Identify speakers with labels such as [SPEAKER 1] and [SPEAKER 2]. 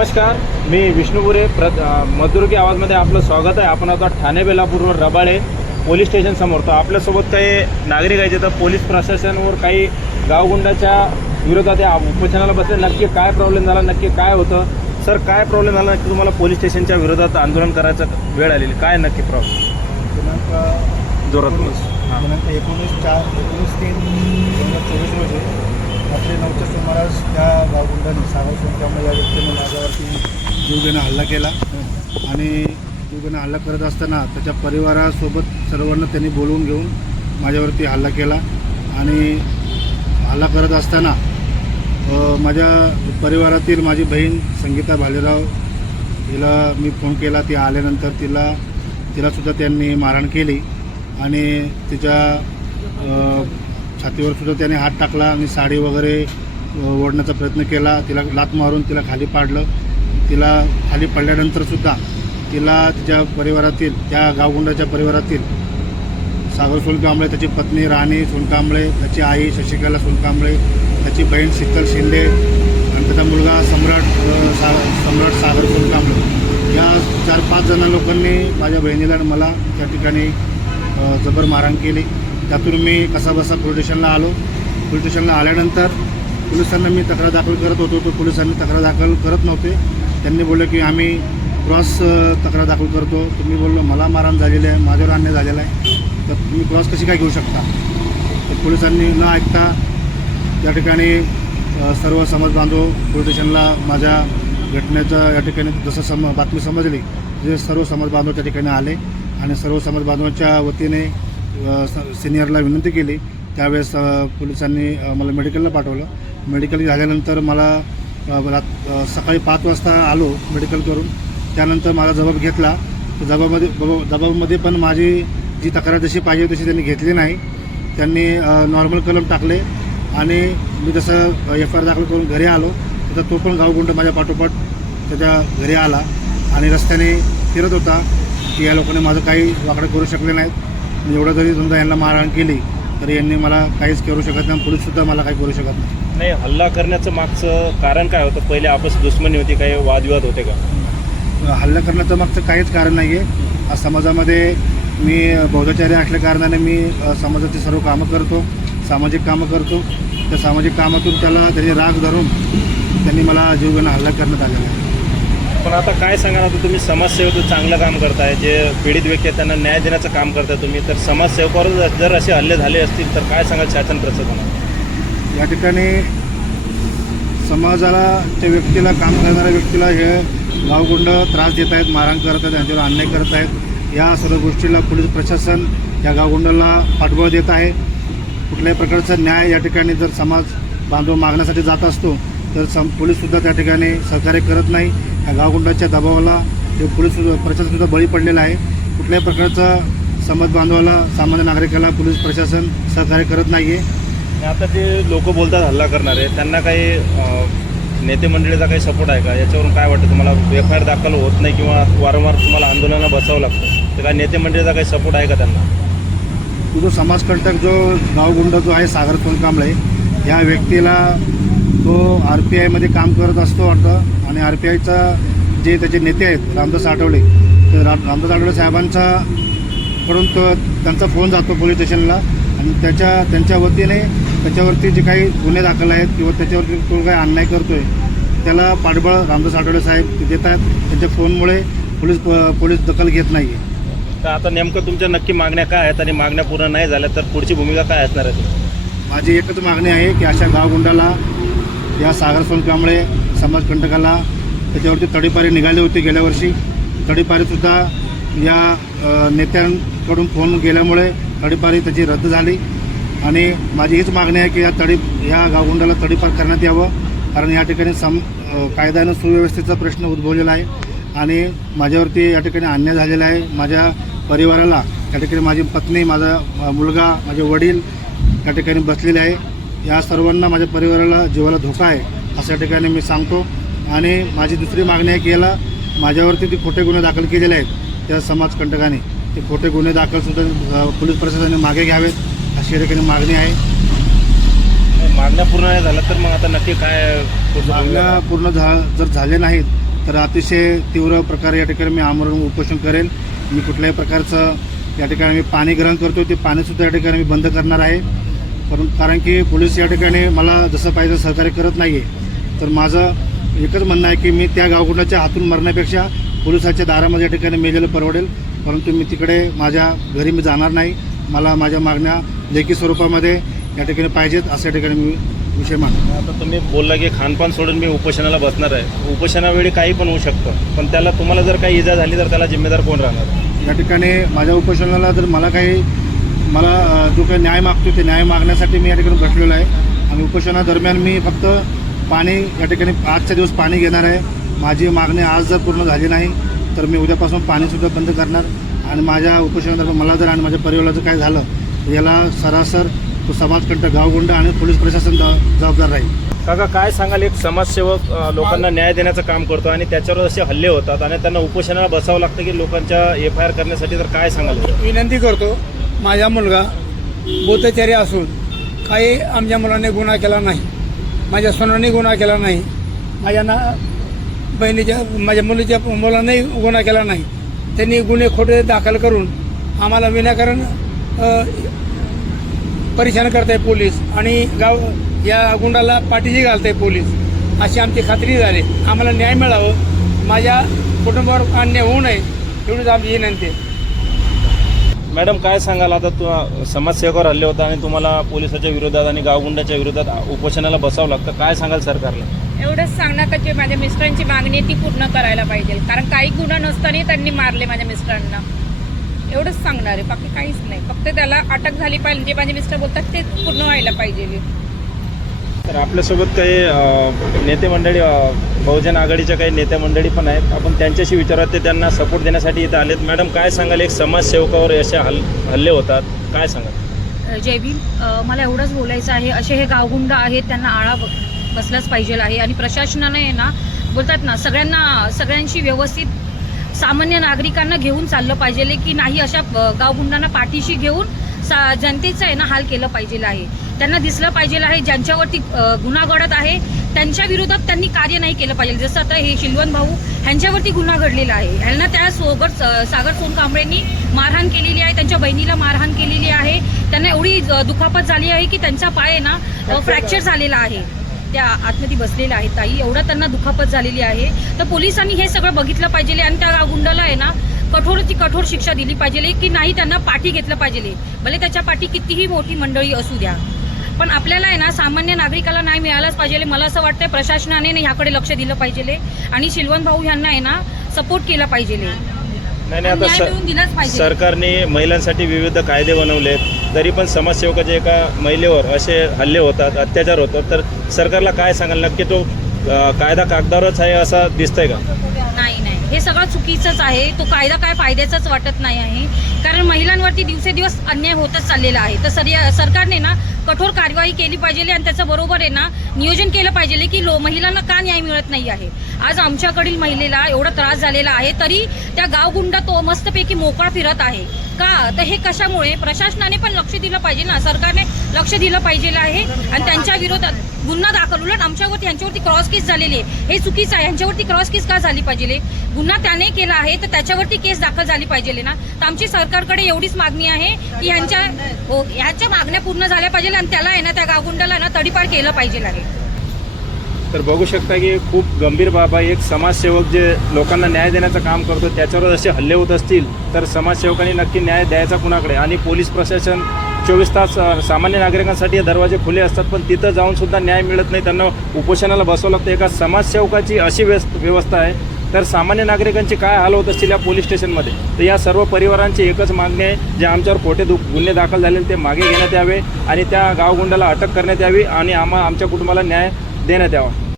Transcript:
[SPEAKER 1] नमस्कार मी विष्णुपुरे प्र. मधुरुकी आवाजमध्ये आपलं स्वागत आहे. आपण आता Thane Belapur road Rabale police station समोर. तर आपल्यासोबत काही नागरिक आहेत तर पोलीस प्रशासनावर काही गावगुंडाच्या विरोधात या उपोषणाला बसले. नक्की काय प्रॉब्लेम झाला? नक्की काय होतं? सर काय प्रॉब्लेम झाला? नक्की तुम्हाला पोलीस स्टेशनच्या विरोधात आंदोलन करायचं वेळ आलेली. काय नक्की प्रॉब्लेम
[SPEAKER 2] दिनांक
[SPEAKER 1] जोरात.
[SPEAKER 2] दिनांक एकोणीस चार एकोणीस तीन दोन हजार चोवीस रोजी रात्री नऊच्या सुमारास त्या गावगुंडांनी सागर त्यामुळे या व्यक्तीने माझ्यावरती जीवघेणा हल्ला केला. आणि जीवघेणा हल्ला करत असताना त्याच्या परिवारासोबत सर्वांना त्यांनी बोलवून घेऊन माझ्यावरती हल्ला केला. आणि हल्ला करत असताना माझ्या परिवारातील माझी बहीण संगीता भालेराव तिला मी फोन केला. ती आल्यानंतर तिला तिलासुद्धा त्यांनी मारहाण केली. आणि तिच्या छातीवर सुद्धा त्याने हात टाकला आणि साडी वगैरे ओढण्याचा प्रयत्न केला. तिला लात मारून तिला खाली पाडलं. तिला खाली पडल्यानंतरसुद्धा तिला तिच्या परिवारातील त्या गावगुंडाच्या परिवारातील सागर सोनकांबळे त्याची पत्नी राणी सोनकांबळे त्याची आई शशिकला सोनकांबळे त्याची बहीण शीतल शिंदे आणि त्याचा मुलगा सम्राट सा सम्राट सागर सोनकांबळे. या चार पाच जण लोकांनी माझ्या बहिणीला आणि मला त्या ठिकाणी जबर मारहाण केली. त्यातून मी कसा बसा पोलीस स्टेशनला आलो. पोलीस स्टेशनला आल्यानंतर पोलिसांना मी तक्रार दाखल करत होतो. तर पोलिसांनी तक्रार दाखल करत नव्हते. त्यांनी बोलले की आम्ही क्रॉस तक्रार दाखल करतो. तुम्ही बोललो मला मारहाण झालेलं आहे. माझ्यावर अन्याय झालेला आहे. तर तुम्ही क्रॉस कशी काय घेऊ शकता? तर पोलिसांनी न ऐकता त्या ठिकाणी सर्व समाज बांधव पोलीस स्टेशनला माझ्या घटनेचं या ठिकाणी जसं सम बातमी समजली जे सर्व समाज बांधव त्या ठिकाणी आले आणि सर्व समाज बांधवांच्या वतीने सिनियरला विनंती केली. त्यावेळेस पोलिसांनी मला मेडिकलला पाठवलं. मेडिकल झाल्यानंतर मला रात- सकाळी पाच वाजता आलो मेडिकल करून. त्यानंतर माझा जबाब घेतला. तर जबाबमध्ये जबाबमध्ये पण माझी जी तक्रार जशी पाहिजे तशी त्यांनी घेतली नाही. त्यांनी नॉर्मल कलम टाकले आणि मी जसं एफ आय आर दाखल करून घरी आलो तर तो पण गावगुंड माझ्या पाठोपाठ त्याच्या घरी आला आणि रस्त्याने फिरत होता की या लोकांनी माझं काही वाकडं करू शकले नाहीत. आणि एवढं जरी समजा यांना मारहाण केली तरी यांनी मला काहीच करू शकत नाही पोलीससुद्धा मला काही करू शकत नाही.
[SPEAKER 1] नाही हल्ला करण्याचं मागचं कारण काय होतं? पहिले आपस दुश्मनी होती काही वादविवाद होते का?
[SPEAKER 2] हल्ला करण्याचं मागचं काहीच कारण नाही आहे आज समाजामध्ये मी बौद्धाचार्य असल्या कारणाने मी अ, समाजाची सर्व कामं करतो सामाजिक कामं करतो. त्या सामाजिक कामातून त्याला त्याचे राग धरून त्यांनी मला जीवघेणा हल्ला करण्यात आलेला आहे.
[SPEAKER 1] पण आता काय सांगा आता तुम्ही समाजसेवेचं चांगलं काम करताय जे पीडित व्यक्ती आहेत त्यांना न्याय देण्याचं काम करताय तुम्ही. तर समाजसेवकावर जर- जर असे हल्ले झाले असतील तर काय सांगाल शासन प्रशासनाला?
[SPEAKER 2] या ठिकाणी समाजाला त्या व्यक्तीला काम करणाऱ्या व्यक्तीला हे गावगुंड त्रास देत आहेत मारहाण करत आहेत त्यांच्यावर अन्याय करत आहेत. या सर्व गोष्टीला पोलीस प्रशासन या गावगुंडाला पाठबळ देत आहे. कुठल्याही प्रकारचा न्याय या ठिकाणी जर समाज बांधव मागण्यासाठी जात असतो तर सम पोलीससुद्धा त्या ठिकाणी सहकार्य करत नाही. या गावगुंडाच्या दबावाला हे पोलीस प्रशासनसुद्धा बळी पडलेलं आहे. कुठल्याही प्रकारचा समाज बांधवाला सामान्य नागरिकाला पोलीस प्रशासन सहकार्य करत नाही आहे
[SPEAKER 1] आणि आता जे लोक बोलतात हल्ला करणारे त्यांना काही नेते मंडळीचा काही सपोर्ट आहे का? याच्यावरून काय वाटतं तुम्हाला? एफ आय आर दाखल होत नाही किंवा वारंवार तुम्हाला आंदोलनाला बसावं लागतं. तर काय नेते मंडळीचा काही सपोर्ट आहे का त्यांना?
[SPEAKER 2] तो जो समाजकंटक जो गावगुंड जो आहे सागर सोनकांबळे या व्यक्तीला तो आर पी आयमध्ये काम करत असतो वाटतं. आणि आर पी आयचा जे त्याचे नेते आहेत रामदास आठवले तर रा रामदास आठवले साहेबांचा कडून तो त्यांचा फोन जातो पोलीस स्टेशनला. आणि त्याच्या त्यांच्या वतीने त्याच्यावरती जे काही गुन्हे दाखल आहेत किंवा त्याच्यावरती तो काही अन्याय करतोय त्याला पाठबळ रामदास आठवले साहेब देत आहेत त्यांच्या फोनमुळे पोलीस पोलीस दखल घेत नाही आहे
[SPEAKER 1] तर आता नेमकं तुमच्या नक्की मागण्या काय आहेत आणि मागण्या पूर्ण नाही झाल्या तर पुढची भूमिका काय असणार आहे?
[SPEAKER 2] माझी एकच मागणी आहे की अशा गावगुंडाला या सागर सोनकांबळे समाजकंटकाला त्याच्यावरती तडीपारी निघाली होती गेल्या वर्षी. तडीपारीसुद्धा या नेत्यांकडून फोन गेल्यामुळे तडीपारी त्याची रद्द झाली. आणि माझी हीच मागणी आहे की या तडी या गावगुंडाला तडीपार करण्यात यावं. कारण या ठिकाणी सम कायद्यानं सुव्यवस्थेचा प्रश्न उद्भवलेला आहे. आणि माझ्यावरती या ठिकाणी अन्याय झालेला आहे. माझ्या परिवाराला या ठिकाणी माझी पत्नी माझा मुलगा माझे वडील या ठिकाणी बसलेले आहे. या सर्वांना माझ्या परिवाराला जीवाला धोका आहे अशा ठिकाणी मी सांगतो. आणि माझी दुसरी मागणी आहे की याला माझ्यावरती जे खोटे गुन्हे दाखल केलेले आहेत त्या समाजकंटकाने ते खोटे गुन्हे दाखलसुद्धा पोलीस प्रशासनाने मागे घ्यावेत अशी या ठिकाणी मागणी आहे.
[SPEAKER 1] मागण्या पूर्ण नाही झाल्या तर मग आता नक्की काय
[SPEAKER 2] मागण्या पूर्ण झा जर झाले नाहीत तर अतिशय तीव्र प्रकारे या ठिकाणी मी आमरण उपोषण करेन मी कुठल्याही प्रकारचं या ठिकाणी मी पाणी ग्रहण करतो ते पाणीसुद्धा या ठिकाणी मी बंद करणार आहे. परंतु कारण की पोलीस या ठिकाणी मला जसं पाहिजे सहकार्य करत नाही आहे तर माझं एकच म्हणणं आहे की मी त्या गावकुंडाच्या हातून मरण्यापेक्षा पोलिसाच्या दारामध्ये या ठिकाणी मेलेलं परवडेल. परंतु मी तिकडे माझ्या घरी मी जाणार नाही. मला माझ्या मागण्या लेखी स्वरूपामध्ये या ठिकाणी पाहिजेत असं या ठिकाणी मी विषय मांडतो.
[SPEAKER 1] आता तुम्ही बोलला की खानपान सोडून मी उपोषणाला बसणार आहे. उपोषणावेळी काही पण होऊ शकतं. पण त्याला तुम्हाला जर काही इजा झाली तर त्याला जिम्मेदार कोण राहणार?
[SPEAKER 2] या ठिकाणी माझ्या उपोषणाला जर मला काही मला जो काही न्याय मागतो ते न्याय मागण्यासाठी मी या ठिकाणी बसलेलो आहे. आणि उपोषणादरम्यान मी फक्त पाणी या ठिकाणी आजच्या दिवस पाणी घेणार आहे. माझी मागणी आज जर पूर्ण झाली नाही तर मी उद्यापासून पाणीसुद्धा बंद करणार. आणि माझ्या उपोषणादरम्यान मला जर आणि माझ्या परिवाराचं काय झालं तर याला सरासर तो समाजकंटक गावगुंड आणि पोलीस प्रशासन ज- जबाबदार राहील.
[SPEAKER 1] काका काय सांगाल? एक समाजसेवक लोकांना न्याय देण्याचं काम करतो आणि त्याच्यावर असे हल्ले होतात आणि त्यांना उपोषणाला बसावं लागतं की लोकांच्या एफ आय आर करण्यासाठी तर काय सांगाल?
[SPEAKER 3] विनंती करतो माझा मुलगा बोधचारी असून काही आमच्या मुलाने गुन्हा केला नाही. माझ्या सोनाने गुन्हा केला नाही. माझ्या ना बहिणीच्या माझ्या मुलीच्या मुलांनाही गुन्हा केला नाही. त्यांनी गुन्हे खोटे दाखल करून आम्हाला विनाकारण परेशान करत आहे पोलीस आणि गाव या गुंडाला पाठीशी घालत आहे पोलीस. अशी आमची खात्री झाली. आम्हाला न्याय मिळावं. माझ्या कुटुंबावर अन्याय होऊ नये एवढीच आमची विनंती आहे.
[SPEAKER 1] मॅडम काय सांगाल? आता तू समाजसेवकावर हल्ले होता आणि तुम्हाला पोलिसाच्या विरोधात आणि गावगुंडाच्या विरोधात उपोषणाला बसावं लागतं. काय सांगाल सरकारला?
[SPEAKER 4] एवढंच सांगणार का जे माझ्या मिस्टरांची मागणी आहे ती पूर्ण करायला पाहिजे. कारण काही गुन्हा नसताना त्यांनी मारले माझ्या मिस्टरांना. एवढंच सांगणार आहे. बाकी काहीच नाही. फक्त त्याला अटक झाली पाहिजे. जे माझे मिस्टर बोलतात ते पूर्ण व्हायला पाहिजे.
[SPEAKER 1] तर आपल्यासोबत काही नेते मंडळी बहुजन आघाडीच्या काही नेते मंडळी पण आहेत. आपण त्यांच्याशी विचारत ते त्यांना सपोर्ट देण्यासाठी इथं आलेत. मॅडम काय सांगाल? एक समाजसेवकावर असे हल हल्ले होतात. काय सांगाल?
[SPEAKER 5] जय भीम. मला एवढंच बोलायचं आहे. असे हे गावगुंड आहेत. त्यांना आळा बसलाच पाहिजे आहे. आणि प्रशासनाने ना बोलतात ना सगळ्यांना सगळ्यांशी व्यवस्थित सामान्य नागरिकांना घेऊन चाललं पाहिजे की नाही अशा गावगुंडांना पाठीशी घेऊन सा जनतेचं आहे ना हाल केलं पाहिजे आहे. त्यांना दिसलं पाहिजे आहे ज्यांच्यावरती गुन्हा घडत आहे त्यांच्या विरोधात त्यांनी कार्य नाही केलं पाहिजे. जसं आता हे शिलवण भाऊ ह्यांच्यावरती गुन्हा घडलेला आहे. ह्यांना त्या अ, सागर सोनकांबळेंनी मारहाण केलेली आहे त्यांच्या बहिणीला मारहाण केलेली आहे. त्यांना एवढी दुखापत झाली आहे की त्यांचा पाय आहे ना फ्रॅक्चर झालेला आहे. त्या आतमध्ये बसलेल्या आहेत ताई. एवढा त्यांना दुखापत झालेली आहे. तर पोलिसांनी हे सगळं बघितलं पाहिजे आणि त्या गुंडाला आहे ना कठोर ती कठोर शिक्षा दिली पाहिजे की नाही त्यांना पाठी घेतलं पाहिजे. भले त्याच्या पाठी कितीही मोठी मंडळी असू द्या. पण आपल्याला आहे ना सामान्य नागरिकाला न्याय मिळालाच पाहिजे. मला असं वाटतंय प्रशासनाने ना ह्याकडे लक्ष दिलं पाहिजे. आणि शिलवण भाऊ यांना आहे ना सपोर्ट केला पाहिजे.
[SPEAKER 1] नाही नाही आता सरकारने महिलांसाठी विविध कायदे बनवलेत. तरी पण समाजसेवकाच्या एका महिलेवर असे हल्ले होतात अत्याचार होतात. तर सरकारला काय सांगाल? नक्की तो कायदा कागदावरच आहे असं दिसतंय का?
[SPEAKER 5] नाही नाही. हे सगळं चुकीचंच आहे. तो कायदा काय फायद्याचाच वाटत नाही आहे. कारण महिलांवरती दिवसेदिवस अन्याय होतच चाललेला आहे. तर सर सरकारने ना कठोर कार्यवाही केली पाहिजे आणि त्याचं बरोबर आहे ना नियोजन केलं पाहिजे की लो महिलांना का न्याय मिळत नाही आहे. आज आमच्याकडील महिलेला एवढा त्रास झालेला आहे तरी त्या गावगुंडा तो मस्तपैकी मोकळा फिरत आहे. का? तर हे कशामुळे? प्रशासनाने पण लक्ष दिलं पाहिजे ना. सरकारने लक्ष दिलं पाहिजे आहे. आणि त्यांच्या विरोधात गुन्हा दाखल. उलट आमच्यावरती यांच्यावरती क्रॉस केस झालेली आहे. हे चुकीचं आहे यांच्यावरती क्रॉस केस का झाली पाहिजे गुन्हा त्याने केला आहे तर त्याच्यावरती केस दाखल झाली पाहिजे ना. तर आमची सरकारकडे एवढीच मागणी आहे की ह्यांच्या हो, ह्याच्या मागण्या पूर्ण झाल्या पाहिजे आणि त्याला आहे ना त्या गावगुंडाला ना तडीपार केलं पाहिजे आहे.
[SPEAKER 1] तर बघू शकता की खूप गंभीर बाब आहे. एक समाजसेवक जे लोकांना न्याय देण्याचं काम करतो त्याच्यावर असे हल्ले होत असतील तर समाजसेवकांनी नक्की न्याय द्यायचा कुणाकडे? आणि पोलीस प्रशासन चोवीस तास सामान्य नागरिकांसाठी हे दरवाजे खुले असतात पण तिथं जाऊन सुद्धा न्याय मिळत नाही. त्यांना उपोषणाला बसावं लागतं. एका समाजसेवकाची अशी व्यवस्था आहे. तर सामान्य नागरिकांचे काय हाल होत असतील या पोलीस स्टेशनमध्ये? तर या सर्व परिवारांची एकच मागणी आहे जे आमच्यावर खोटे दु गुन्हे दाखल झालेले ते मागे घेण्यात यावे आणि त्या गावगुंडाला अटक करण्यात यावी आणि आम्हा आमच्या कुटुंबाला न्याय देण्यात यावा